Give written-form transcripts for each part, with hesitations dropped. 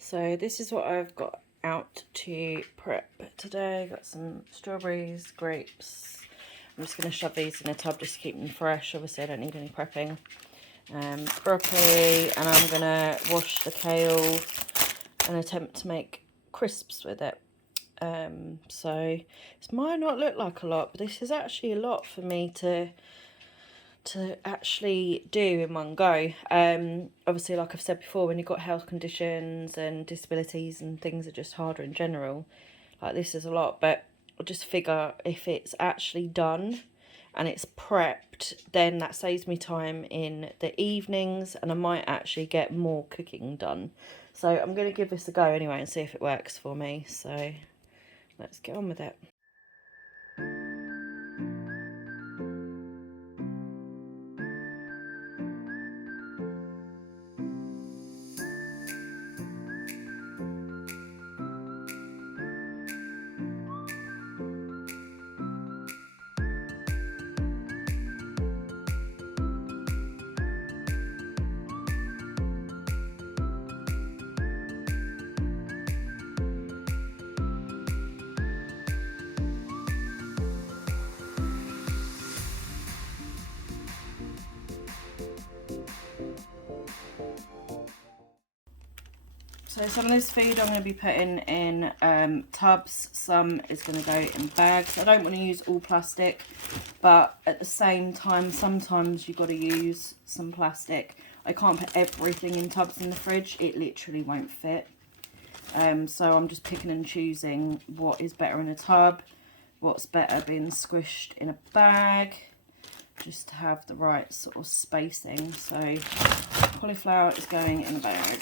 So this is what I've got out to prep today. Got some strawberries, grapes. I'm just going to shove these in a tub just to keep them fresh. Obviously I don't need any prepping. Broccoli, and I'm going to wash the kale and attempt to make crisps with it. So this might not look like a lot, but this is actually a lot for me to actually do in one go. Obviously, like I've said before, when you've got health conditions and disabilities and things are just harder in general, like this is a lot. But I'll just figure if it's actually done and it's prepped, then that saves me time in the evenings and I might actually get more cooking done. So I'm going to give this a go anyway and see if it works for me. So let's get on with it. So some of this food I'm going to be putting in tubs, some is going to go in bags. I don't want to use all plastic, but at the same time, sometimes you've got to use some plastic. I can't put everything in tubs in the fridge, it literally won't fit. So I'm just picking and choosing what is better in a tub, what's better being squished in a bag, just to have the right sort of spacing. So cauliflower is going in a bag.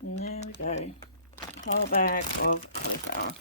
And there we go, whole bag of cauliflower.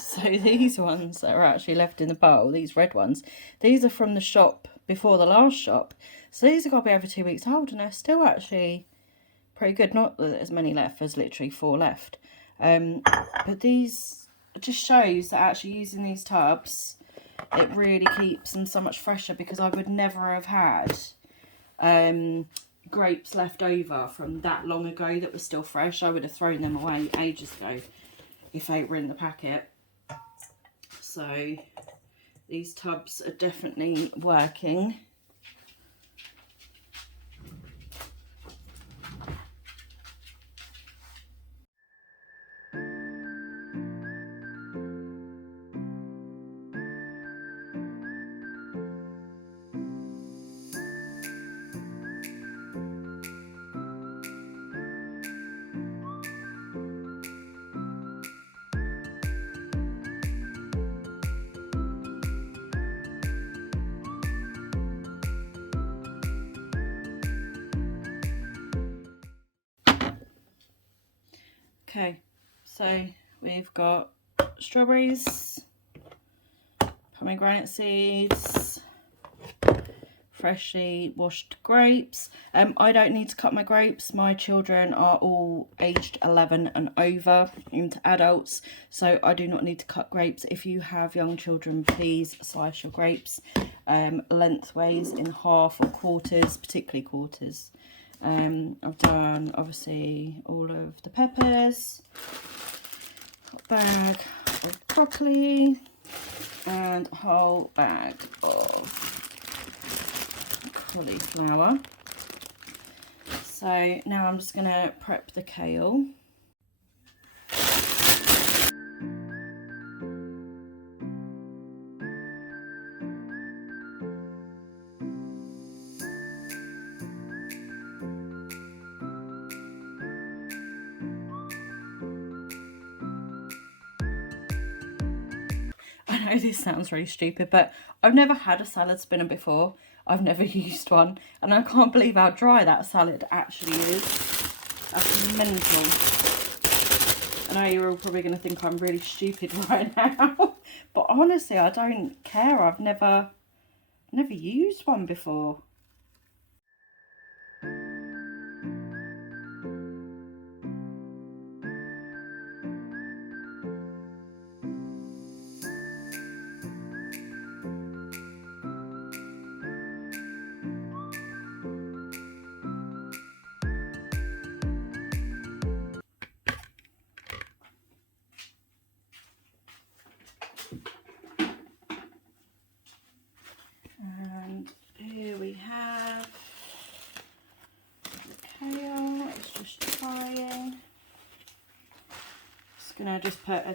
So these ones that are actually left in the bowl, these red ones, these are from the shop before the last shop. So these have got to be over 2 weeks old and they're still actually pretty good. Not that there's many left, there's literally 4 left. But these just shows that actually using these tubs, it really keeps them so much fresher, because I would never have had grapes left over from that long ago that were still fresh. I would have thrown them away ages ago if they were in the packet. So these tubs are definitely working. Okay, so we've got strawberries, pomegranate seeds, freshly washed grapes. I don't need to cut my grapes. My children are all aged 11 and over into adults, so I do not need to cut grapes. If you have young children, please slice your grapes lengthways in half or quarters, particularly quarters. I've done obviously all of the peppers, a bag of broccoli and a whole bag of cauliflower. So now I'm just going to prep the kale. I know this sounds really stupid, but I've never had a salad spinner before. I've never used one, and I can't believe how dry that salad actually is. That's mental. I know you're all probably going to think I'm really stupid right now, but honestly, I don't care. I've never used one before. And here we have the kale. It's just trying. Just gonna put a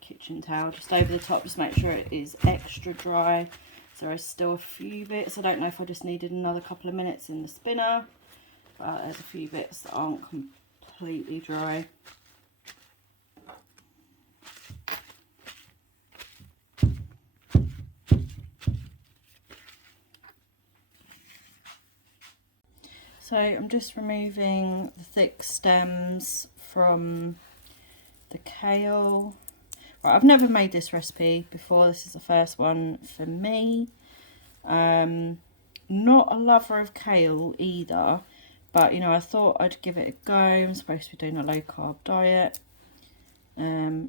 kitchen towel just over the top, just make sure it is extra dry. So there's still a few bits. I don't know if I just needed another couple of minutes in the spinner, but there's a few bits that aren't completely dry. So I'm just removing the thick stems from the kale. Right, I've never made this recipe before. This is the first one for me. Not a lover of kale either, but you know, I thought I'd give it a go. I'm supposed to be doing a low carb diet.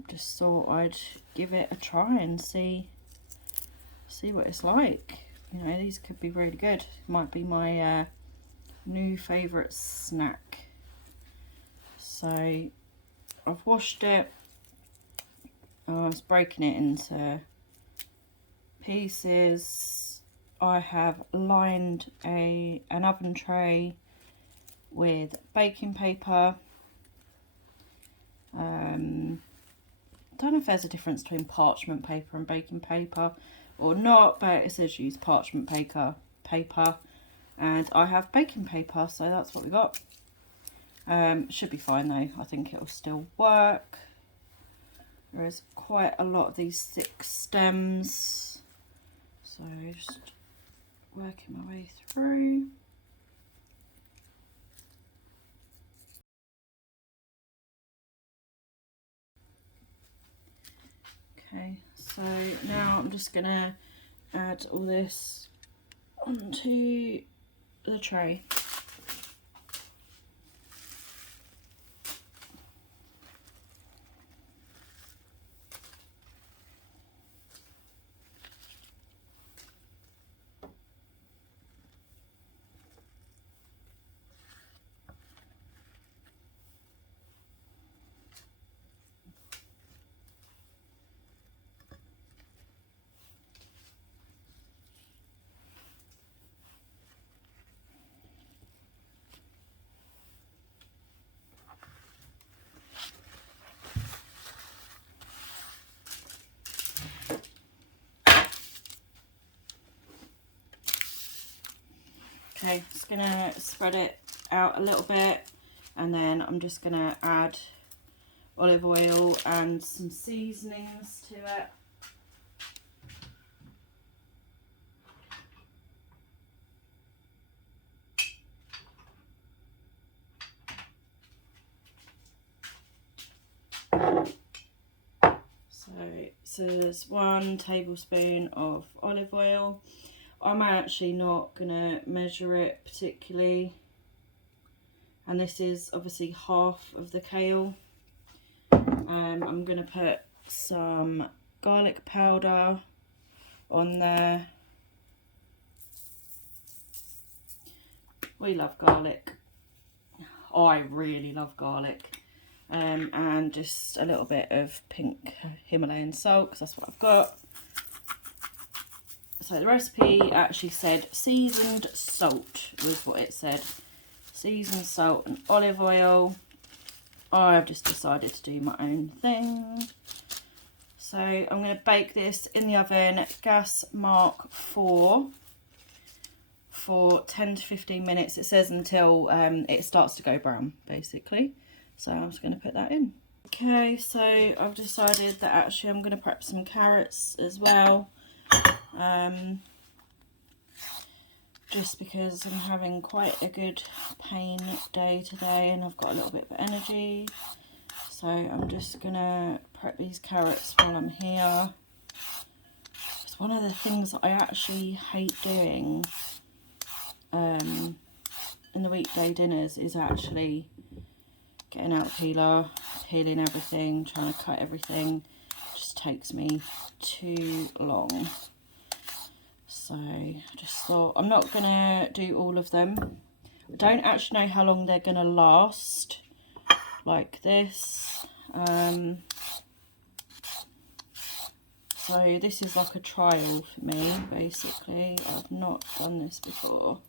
Just thought I'd give it a try and see what it's like. You know, these could be really good. Might be my new favourite snack. So I've washed it. I was breaking it into pieces. I have lined an oven tray with baking paper. I don't know if there's a difference between parchment paper and baking paper or not, but it says use parchment paper, and I have baking paper, so that's what we got. Should be fine though. I think it'll still work. There is quite a lot of these thick stems, so just working my way through. Okay, so now I'm just gonna add all this onto the tray. Okay, just gonna spread it out a little bit, and then I'm just gonna add olive oil and some seasonings to it. is 1 tablespoon of olive oil. I'm actually not gonna measure it particularly, and this is obviously half of the kale. I'm gonna put some garlic powder on there. We love garlic. I really love garlic. And just a little bit of pink Himalayan salt, because that's what I've got. So the recipe actually said seasoned salt was what it said. Seasoned salt and olive oil. I've just decided to do my own thing. So I'm going to bake this in the oven, gas mark 4, for 10 to 15 minutes. It says until it starts to go brown, basically. So I'm just going to put that in. Okay, so I've decided that actually I'm going to prep some carrots as well. Just because I'm having quite a good pain day today and I've got a little bit of energy. So I'm just going to prep these carrots while I'm here. It's one of the things that I actually hate doing in the weekday dinners is actually getting out the peeler, peeling everything, trying to cut everything. It just takes me too long. So I just thought I'm not going to do all of them. I don't actually know how long they're going to last like this. So this is like a trial for me, basically. I've not done this before.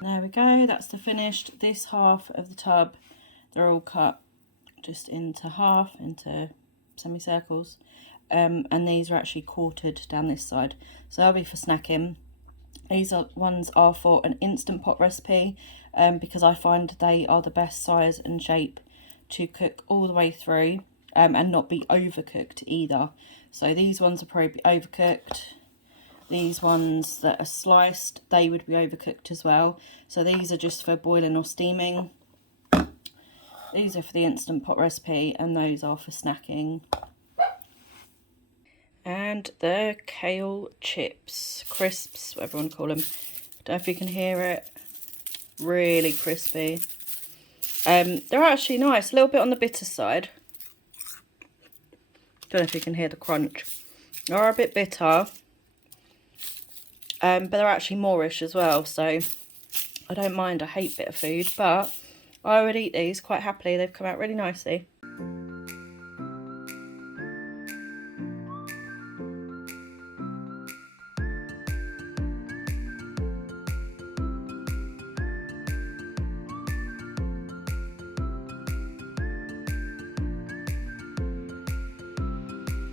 There we go, that's the finished. This half of the tub, they're all cut just into half, into semicircles. And these are actually quartered down this side. So they'll be for snacking. These ones are for an Instant Pot recipe, because I find they are the best size and shape to cook all the way through, and not be overcooked either. So these ones will probably be overcooked. These ones that are sliced, they would be overcooked as well. So these are just for boiling or steaming. These are for the Instant Pot recipe, and those are for snacking. And the kale chips, crisps, whatever you want to call them. Don't know if you can hear it. Really crispy. They're actually nice, a little bit on the bitter side. Don't know if you can hear the crunch. They are a bit bitter. But they're actually moreish as well, so I don't mind. I hate bitter food, but I would eat these quite happily. They've come out really nicely.